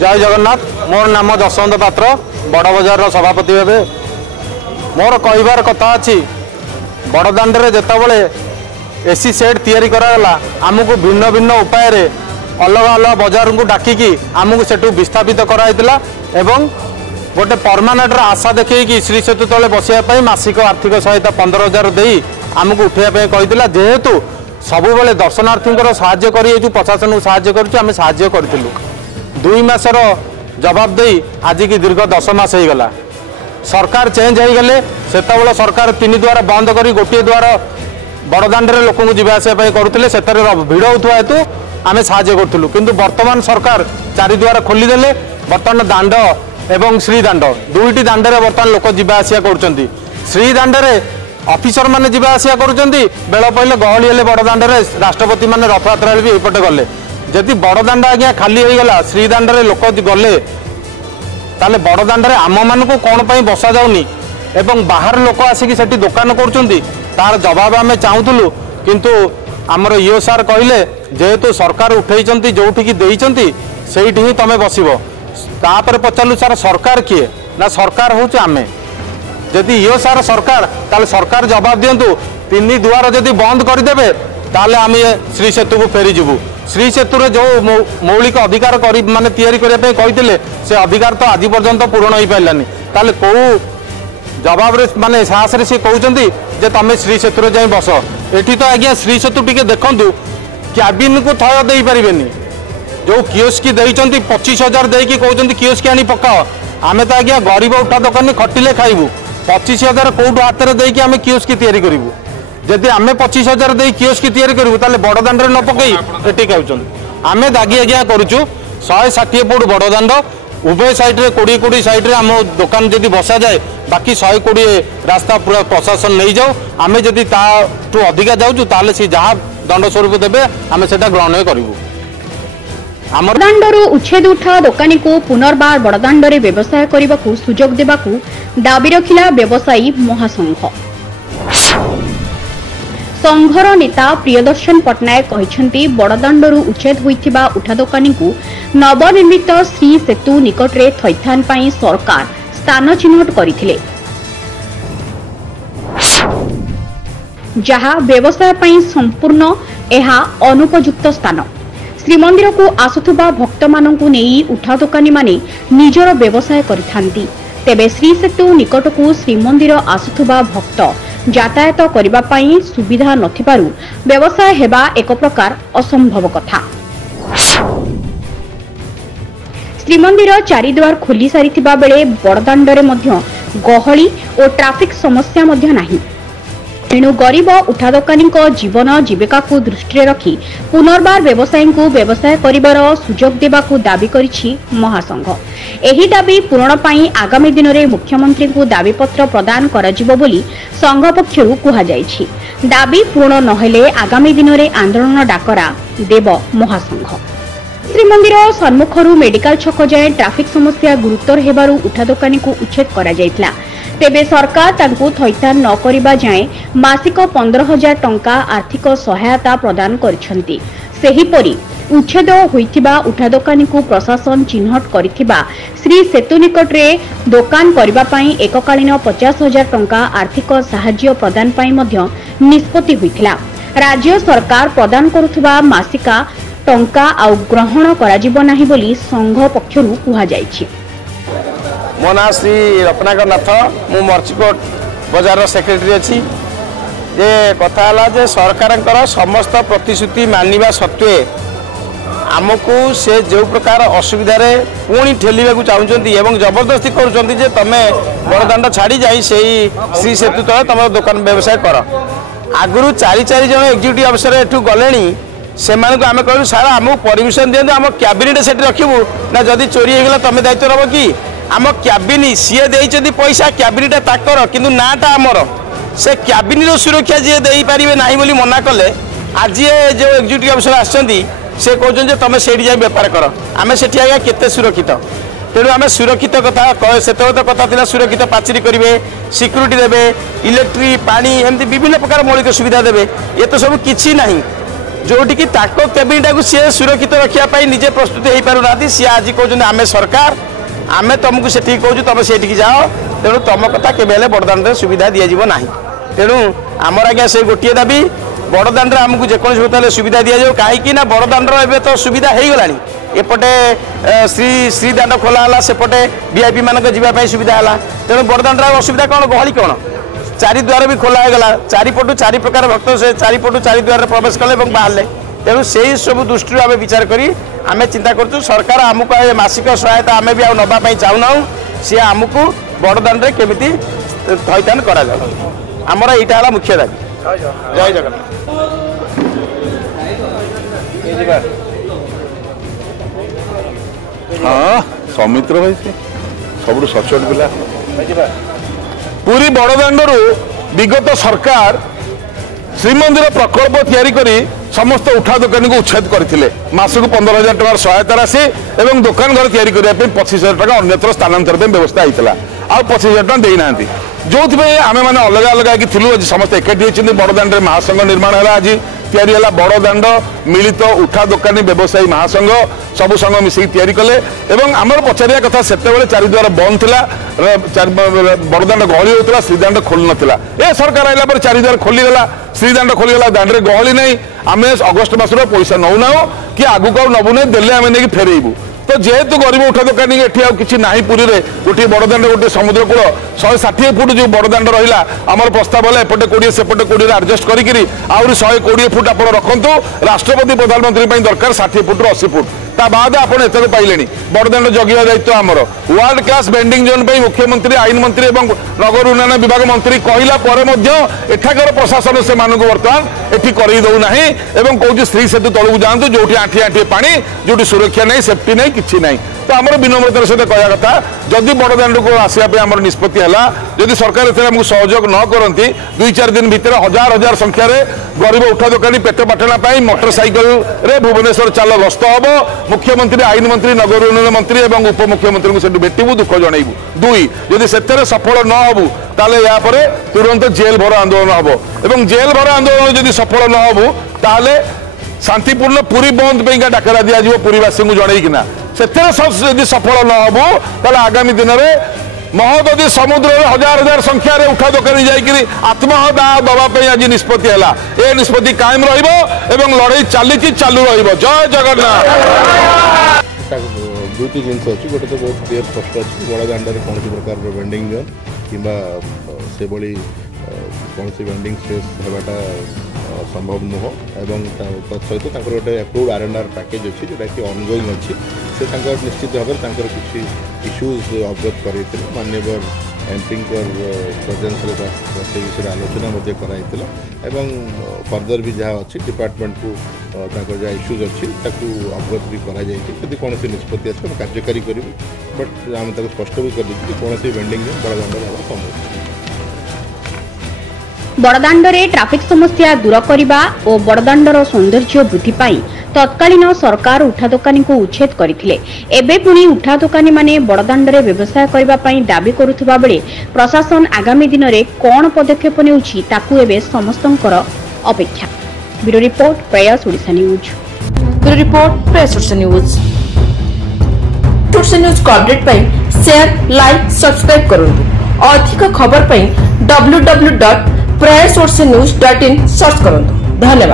जय जगन्नाथ। मोर नाम जसवंत पात्र बड़ बजार सभापति भाव। मोर कहबार कथा अच्छी बड़दाण्डे जितेबाला एसी सेट तैयारी कराला आमको भिन्न भिन्न उपाय अलग अलग बजार को डाकिकी आमको सेठू विस्थापित कराइला एवं गोटे परमानेंट आशा देखी श्री सेतु तले बसाई मासिक आर्थिक सहायता 15,000 दे आमको उठाइबा कहला जेहेतु सबुबले दर्शनार्थी साहाय्य कर प्रशासन को साहाय्य करूँ 2 मासर जवाब दे आज की दीर्घ 10 मास हो गला। सरकार चेंज हो गले से सरकार 3 द्वार बंद कर गोटे द्वार बड़दाण्डे लोक जावासवाई करुले से भिड़ होता हेतु आम साहाय्य करूँ किंतु वर्तमान सरकार 4 द्वार खोलीदे बर्तमान दाण्ड एवं श्रीदाण्ड 2टी दाण्डे बर्तमान लोक जावासिया कर श्रीदाण्डे ऑफिसर माने जावासिया कर बेल पहले गहली हेले बड़दाण्डे राष्ट्रपति माने रथयात्रा भी एपटे गले जदि बड़दाण्ड आज्ञा खाली होगा श्रीदाण्डे लोक गले ताले बड़दाण्डे आम मान को कौन पर बसा जाऊनी एवं बाहर लोक आसिक से दुकान कर तार जवाब आम चाहूलु किंतु आमर ईओ सार कहले जेहेतु सरकार उठे जो से ही तुम बसब तापर पचारू सार सरकार किए ना सरकार हूँ आमे जदि ईओ सार सरकार ताले सरकार जवाब दिंतु 3 द्वार जदि बंद करदे ताले आम श्री सेतु को फेरीजु श्री सेतु जो मौलिक अधिकार माने तैयारी करने कहते से अधिकार तो आज पर्यंत पूरण हो पारानी ताले कौ जवाब रे माने साहस रे से कहते जे तुम श्री सेतु जाए बस एठी तो आज्ञा श्री सेतु टिके देखंतु क्याबिन को थय दे पारिबेनी जो कियोस्की देइचंती 25,000 देकी कहते कियोस्की आनी पकाओ आमे तो आज्ञा गरीब उठा दुकान खटिले खाइबू 25,000 कौटू हाथ में देकी आमे कियोस्की तैयारी करिवु जदि आमे 25,000 दे कियोस्की तैयारी करिवु ताले बड़दाण्डे न पकई एठी खाउचन आमे दागी आज्ञा करूचु 160 फुट बड़दाण्ड उभय साइड रे 20 साइड रे आम दुकान जदि बसा जाए बाकी 120 रास्ता पूरा प्रशासन नहीं जाऊ आमे जदि ताठू अधिका जाऊँ ताले सी जहाँ दंड स्वरूप देवे आमे सेटा ग्रहण करिवु। बड़दाण्डरू उच्छेद उठा दोकानी को पुनर्बार बड़दाण्डे व्यवसाय करने को सुजोग देबाकू दाबी रखिला व्यवसायी महासंघ। संघर नेता प्रियदर्शन पट्टनायक कहते बड़दाण्डरू उच्छेद होइथिबा उठा दोकानी को नवनिर्मित श्री सेतु निकटरे थैथान पाई सरकार स्थान चिन्हट करथिले जहा व्यवसाय पाई संपूर्ण एहा अनुपयुक्त स्थान श्रीमंदिर को आसुथुबा भक्त मानकु नेई उठा दोकानी माने निजर व्यवसाय करिथांती तेबे श्री सेतु निकट को श्रीमंदिर आसुथुबा भक्त यातायात करिबा पाई सुविधा नथिबारु व्यवसाय हेबा एक प्रकार असंभव कथा। श्रीमंदिर 4 द्वार खोली सारिथिबा बेले बड़दाण्डरे मध्य गहली और ट्राफिक समस्या मध्य नाही तेणु गरीब उठा दोकानी जीवन जीविका को दृष्टि रखी पुनर्बार व्यवसायी को व्यवसाय करिबार सुजोग देबाकू दाबी करिछि महासंघ। एही दाबी पूरण पाई आगामी दिन में मुख्यमंत्री को दाबी पत्र प्रदान कराजिबो बोली संघ पक्षरु कुहा जायछि। दाबी पूर्ण नहेले आगामी दिन में आंदोलन डाकरा देव महासंघ। श्रीमंदिर सम्मुखरू मेडिकल छक जाए ट्राफिक समस्या गुरुतर हेबारु उठा दोकानी को उच्छेद करा जायतिला तेबे सरकार तांकु थैथान न करिबा जाए मासिक 15,000 टंका आर्थिक सहायता प्रदान करिसंती। सेहीपरि उच्छेद होइथिबा उठा दोकानी को प्रशासन चिन्हट करिथिबा श्री सेतु निकटरे दोकान करिबा पई एककालीन 50,000 टंका आर्थिक सहायता प्रदान पई मध्य निष्पत्ति होइथिला। राज्य सरकार प्रदान करुथिबा मासिका टंका आ ग्रहण कराजिबो नाही बोली संघ पक्षरु कुहा जायछि। मो ना श्री रत्नाकर नाथ मु मर्चिकोट बजार सेक्रेटरी अच्छी जे कथा है सरकार समस्त प्रतिश्रुति मानवा सत्वे आमको से जो प्रकार असुविधा पुणी ठेलवा चाहते एवं जबरदस्ती करुँचे तुम्हें बड़दाण्ड छाड़ी जाई से श्री सेतु तले तुम दुकान व्यवसाय कर आगु 4 जन एक्जिक्यूटिव अफिसर एठू गले से आम कहूँ सार आमको परमिशन दिखाँ आम कैबिनेट से रखू ना जदि चोरी होगा तुम दायित्व नब कि आम कैबिन सी दे पैसा कैबिनेट ताकर किंतु नाटा आमर से कैबिन सुरक्षा जी दे पारे ना बोली मना कले आज जो एक्जिक्यूटिव अफिसर आसछंती से कहते तुम से बेपार कर आम से आज्ञा केते सुरक्षित तेणु आम सुरक्षित कथा से कथा था सुरक्षित पाचेरी करेंगे सिक्यूरीटी देवे इलेक्ट्रिक पानी एमती विभिन्न प्रकार मौलिक सुविधा देवे ये तो सब किसी ना जोटिकी टेबिटा को सी सुरक्षित रखापी निजे प्रस्तुत हो पारना सी आज कहते आम सरकार आम तुमको से कहूँ तुम से जाओ तेणु तुम कथा के बड़दाण्ड सुविधा दिज्व ना तेणु आमर आज्ञा से गोटे दाबी बड़दाण्ड आमको जेको सुविधा दि जाऊ कहीं बड़दाण्ड ए तो सुविधा हो गला एपटे श्रीदाण्ड खोला सेपटे वीआईपी मान जावाई सुविधा है तेणु बड़दाण्ड असुविधा कौन गहली कौन चारिद्वार भी खोला होगा चारिपटू चारि प्रकार भक्त से चारिपटू चारिद्वार प्रवेश कले बाहर तेणु से सब दृष्टि आम विचार करी आम चिंता करूँ सरकार आमको मासिक सहायता आम भी नापी चाहूना सी आमको बड़दाण्ड केमी थैथान करमर यहाँ है मुख्य दाबी। जय जगन्नाथ। हाँ सौमित्र भाई से सब सचोट पिला पूरी बड़दाण्ड विगत सरकार श्रीमंदिर प्रकल्प तैयारी करी समस्त उठा दुकानी को उच्छेद करते मासक 15,000 टकर सहायता राशि और दुकान घर तैयारी करने 25,000 टका अन्यत्र स्थानांतर व्यवस्था होता आ 25,000 टका देना जो आम मैंने अलग अलग थिलु समस्त एकाठी होती बड़दाण्ड महासंघ निर्माण है आज तैयारी है बड़दाण्ड मिलित उठा दुकानी व्यवसायी महासंघ सबु संघ मिसिक तैयारी कले एवं आमर पचारिया कथा सेतेबेले चारिद्वार बंद थिला बड़दाण्ड गहली होता श्रीदाण्ड खोल नाला ए सरकार आइला पर चारिद्वार खोलीगला श्रीदाण्ड खोलीगला दाण्ड गहली नहीं आम अगस्ट मासर पैसा नौना कि आगुक नबू नहीं देले आम नहीं फेरेबू तो जेहेतु गरीब उठा दुकानी एटी कि ना पुरी में गोटे बड़दाण्ड गोटे समुद्र कूल 160 फुट जो बड़दाण्ड रहा आमर प्रस्ताव है एपटे 20 सेपटे 20 आडजस्ट करी आहरी 120 फुट आप रखु राष्ट्रपति प्रधानमंत्री दरकार 60 फुट 80 फुट ता बाद आपड़ एतक पाइले बड़दाण्ड जगिया दायित्व आमर वर्ल्ड क्लास बेंडिंग जोन पर मुख्यमंत्री आईन मंत्री और नगर उन्नयन विभाग मंत्री कहला एठाकर प्रशासन से बर्तमान एटी कर दौना कौन श्री सेतु तलू जातु जो आठे आठे पानी जो सुरक्षा नहीं सेफ्टी नहीं किसी नहीं तो आमर विनम्रतार सहित कहया कथा जदि बड़दाण्ड को आसवाई आम निष्पत्ति है जदि सरकार एमको सहयोग न करती 2-4 दिन भितर हजार हजार संख्यार गरीब उठा दुकानी पेट पाटना मोटरसाइकेल भुवनेश्वर चाल गस्त हम मुख्यमंत्री आईन मंत्री नगर उन्नयन मंत्री और उपमुख्यमंत्री को भेटू दुख जनइबू 2 जदि से सफल न हबू ताले यापर तुरंत जेल भर आंदोलन हम और जेल भर आंदोलन जदि सफल न हबू ताले शांतिपूर्ण पुरी बंद पे डाकरा दिज्व पुरीवासी को जनईकिना से सफल न हबू ताले आगामी दिन में महोदधि समुद्र हजार हजार संख्यार उठा दुकानी जाकि आत्महत्या दवाई आज निष्पत्ति है ए निष्पत्ति कायम लड़ाई चली चालू जय जगन्नाथ। दुईटी जिन अच्छी गोटे तो बहुत क्लीयर स्पष्ट अच्छी बड़दाण्ड में कौन प्रकार वेंडिंग जोन कि से कौन वेंडिंग स्पेस होगाटा संभव नुह एवं तत्सहित गोटे अप्रूव्ड R&R पैकेज अच्छी जोटा कि ऑनगोइंग अच्छी से निश्चित भाव में किसी इश्यूज अवगत करते माननीय एमपी प्रेजेंस से विषय आलोचना कराई फर्दर भी जहाँ अच्छी डिपार्टमेंट को जहाँ इश्यूज अच्छी अवगत भी करा कौन निष्पत्ति आस कार्यकारी करूँ बट आम स्पष्ट भी कर कौन वेंडिंग बड़दाण्ड संभव बड़दाण्डरे ट्राफिक समस्या दूर करने और बड़दाण्डर सौंदर्य वृद्धि पाई तत्कालीन सरकार उठा दुकानी को उच्छेद करथिले एबे पुणी उठा दुकानी माने बड़दाण्डरे व्यवसाय करबा पई दाबी करुथबा बेले प्रशासन आगामी दिन में कौन पदक्षेप नेउछि ताकू एबे समस्तंकर अपेक्षा। ब्यूरो रिपोर्ट प्रयास ओडिशा न्यूज। ब्यूरो रिपोर्ट प्रयास ओडिशा न्यूज। ओडिशा न्यूज को अपडेट पई शेयर लाइक सब्सक्राइब करंतु अधिक खबर पई www.prayasodishanews.in सर्च करंतु। धन्यवाद।